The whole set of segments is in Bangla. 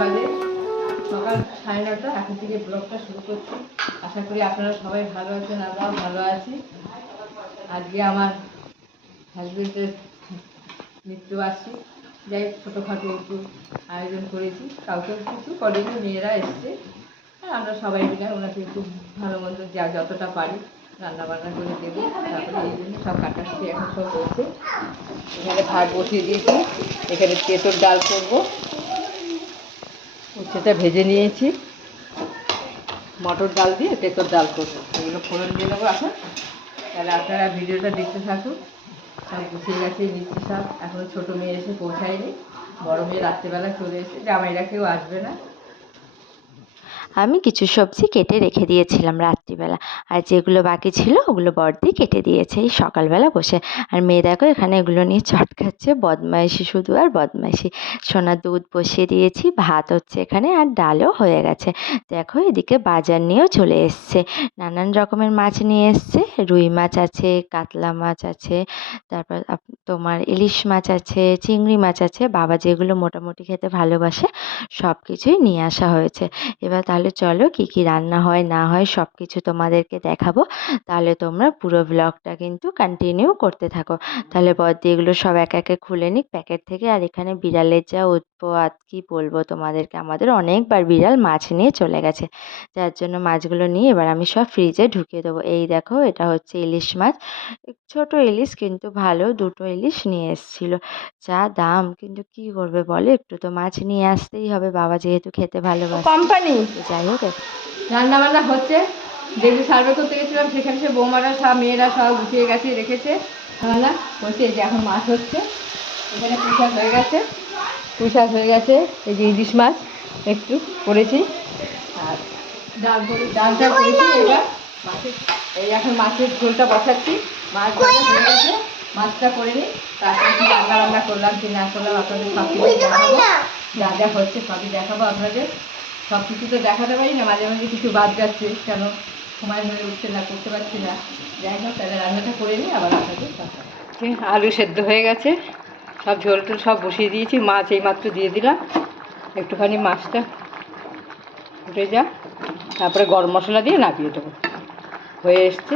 বাজে। সকাল সাড়ে নটা এখন থেকে ব্লগটা শুরু করছি। আশা করি আপনারা সবাই ভালো আছেন আমরাও ভালো আছি। আজকে আমার হাজবেন্ডের মৃত্যুবার্ষিক যাই ছোটোখাটো একটু আয়োজন করেছি। কাউকে কিছু করেনি, মেয়েরা এসছে। আর আমরা সবাই মিলে ওনাকে একটু ভালো মন্দ যা যতটা পারি রান্না বান্না করে দেবো। তারপরে এই জন্য সব কাটাকুটি এখন সব হচ্ছে। এখানে ভাত বসিয়ে দিয়েছি। এখানে তেঁতোর ডাল করব। উচ্ছেটা ভেজে নিয়েছি। মটর ডাল দিয়ে তেঁতর ডাল করব। এগুলো ফোড়ন দিয়ে দেবো এখন। তাহলে আপনারা ভিডিওটা দেখতে থাকুন। সব গুছিয়ে গেছে মিষ্টি সব এখনও ছোটো মেয়ে এসে পৌঁছায়নি। বড় মেয়ে রাত্রেবেলা চলে এসে জামাইরা কেউ আসবে না। আমি কিছু সবজি কেটে রেখে দিয়েছিলাম রাত্রিবেলা। আর যেগুলো বাকি ছিল, ওগুলো বড়দি কেটে দিয়েছে এই সকালবেলা বসে। আর মেয়ে দেখো, এখানে এগুলো নিয়ে চটকাচ্ছে বদমাইশি শুধু আর বদমাইশি। সোনার দুধ বসিয়ে দিয়েছি, ভাত হচ্ছে এখানে, আর ডালও হয়ে গেছে। দেখো, এদিকে বাজার নিয়েও চলে এসছে। নানান রকমের মাছ নিয়ে এসছে, রুই মাছ আছে, কাতলা মাছ আছে, তারপর তোমার ইলিশ মাছ আছে, চিংড়ি মাছ আছে। বাবা যেগুলো মোটামুটি খেতে ভালোবাসে সব কিছুই নিয়ে আসা হয়েছে। এবার তাহলে চলো কি কি রান্না হয়, না হয় সব কিছু তোমাদেরকে দেখাবো। তাহলে তোমরা পুরো ব্লগটা কিন্তু কন্টিনিউ করতে থাকো। তাহলে বদ্দি এগুলো সব এক একে খুলে নিক প্যাকেট থেকে। আর এখানে বিড়ালের যা উৎপাত, কি বলব তোমাদেরকে? আমাদের অনেকবার বিড়াল মাছ নিয়ে চলে গেছে। যার জন্য মাছগুলো নিয়ে এবার আমি সব ফ্রিজে ঢুকিয়ে দেবো। এই দেখো, এটা হচ্ছে ইলিশ মাছ। ছোট ইলিশ কিন্তু ভালো দুটো ইলিশ নিয়ে এসেছিল। যা দাম কিন্তু কি করবে বলে? একটু তো মাছ নিয়ে আসতেই হবে। বাবা যেহেতু খেতে ভালোবাসে। কোম্পানি যাই হোক রান্না বান্না হচ্ছে। যেগুলো সার্ভে করতে গেছিলাম সেখানে সে বৌমারা সব মেয়েরা সব গুছিয়ে গেছে রেখেছে। রান্না হচ্ছে এই যে এখন মাছ হচ্ছে। এখানে পুঁই হয়ে গেছে। পুঁই হয়ে গেছে। এই যে ইলিশ মাছ একটু করেছি। আর ডাল ডালটা করেছি এবার। মাছের এই এখন মাছের ঝোলটা বসাচ্ছি। মাছ ভাজা হয়ে গেছে। মাছটা করে নিই তারপরে কি রান্না বান্না করলাম। কি না করলাম আপনাদের সব কিছু দেখাবো। যা যা হচ্ছে সবই দেখাবো আপনাদের। সব কিছু তো দেখাতে পারি না। মাঝে মাঝে কিছু বাদ যাচ্ছে। কেন? সময় হয়ে উঠছে না করতে পারছি না। যাই হোক তাহলে রান্নাটা করে নিই আবার আপনাদের। আলু সেদ্ধ হয়ে গেছে। সব ঝোল টোল সব বসিয়ে দিয়েছি। মাছ এই মাত্র দিয়ে দিলাম। একটুখানি মাছটা উঠে যা তারপরে গরম মশলা দিয়ে নামিয়ে দেবো। হয়ে এসছে।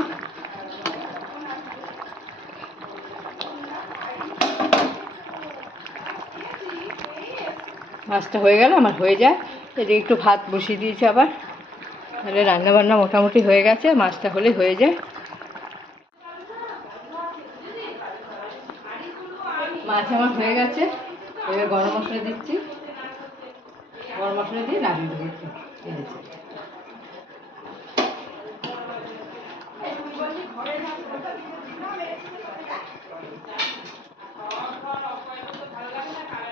মাছটা হয়ে গেল, আমার হয়ে যায়। এদিকে একটু ভাত বসিয়ে দিয়েছি আবার। তাহলে রান্না বান্না মোটামুটি হয়ে গেছে, মাছটা হলে হয়ে যায়। মাছ আমার হয়ে গেছে, এবার গরম মশলা দিচ্ছি। গরম মশলা দিয়ে নামিয়ে দেবো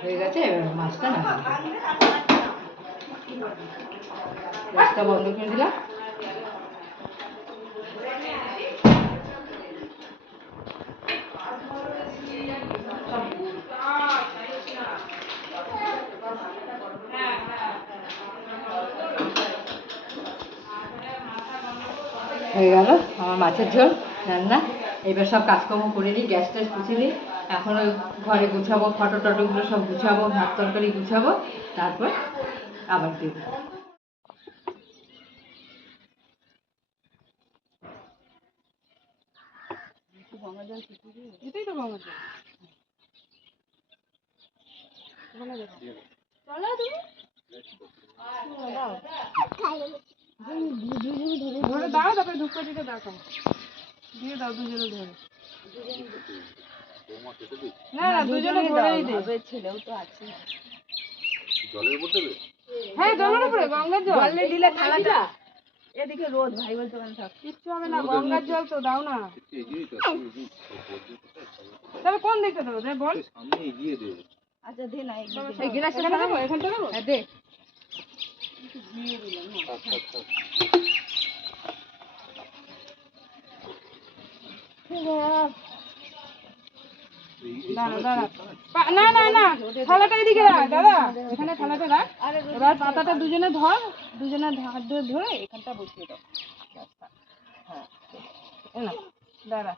হয়ে গেছে, এবার মাছটা দেবো। গ্যাসটা বন্ধ করে দিলাম। হয়ে গেল, আমার মাছের ঝোল, রান্না। এবার সব কাজকর্ম করে নিই গ্যাস ট্যাস পুছে নিই। এখন ওই ঘরে গুছাবো ফটো টটোগুলো সব গুছাবো, ভাত তরকারি গুছাবো, তারপর আবার দেবো। এটাই তো গঙ্গা চলো তুমি। ধরে দাও, তারপরে ধূপকাঠিটা দাও দিয়ে দাও দুজনে ধরে। না না দুজনে ধরেই দে ছেলেও তো আছে। হ্যাঁ জলের উপরে গঙ্গার জল। জলে দিলে থালাটা এদিকে রোদ ভাই বলতে ওখানে থাক কিচ্ছু হবে না গঙ্গার জল তো দাও না। তবে কোন দিকে দেবো? দে বল। আচ্ছা দে না এই গ্লাসটা এখানে দেবো এখানটা দেবো? হ্যাঁ দে। দাঁড়া দাঁড়া পা- না না না, থালাটা এদিকে রাখ, দাদা। এখানে থালাটা রাখ। এবার পাতাটা দুজনে ধর, দুজনে হাত ধরে ধরে এখানটা বসিয়ে দাও। হ্যাঁ দাঁড়া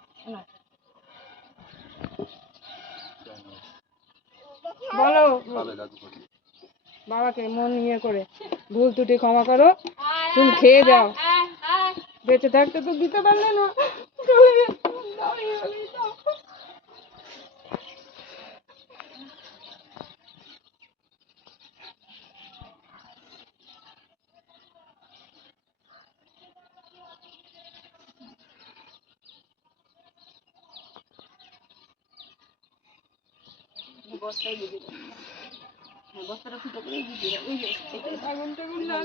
বলো, বাবাকে মন নিয়ে করে, ভুল ত্রুটি ক্ষমা করো, তুমি খেয়ে যাও। বেঁচে থাকতে তো দিতে পারলে না। চলে গেছে। দাও, এইভাবেই দাও। আগুন টাগুন না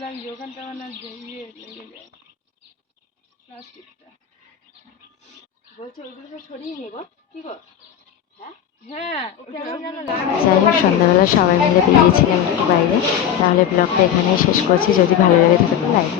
লাগছে ওখানটা ইয়ে লেগে যায় প্লাস্টিকটা বলছে ওইগুলো কি যাই হোক, সন্ধ্যাবেলা সবাই মিলে বেরিয়েছিলাম একটু বাইরে তাহলে ব্লগটা এখানেই শেষ করছি যদি ভালো লাগে থাকে লাইক।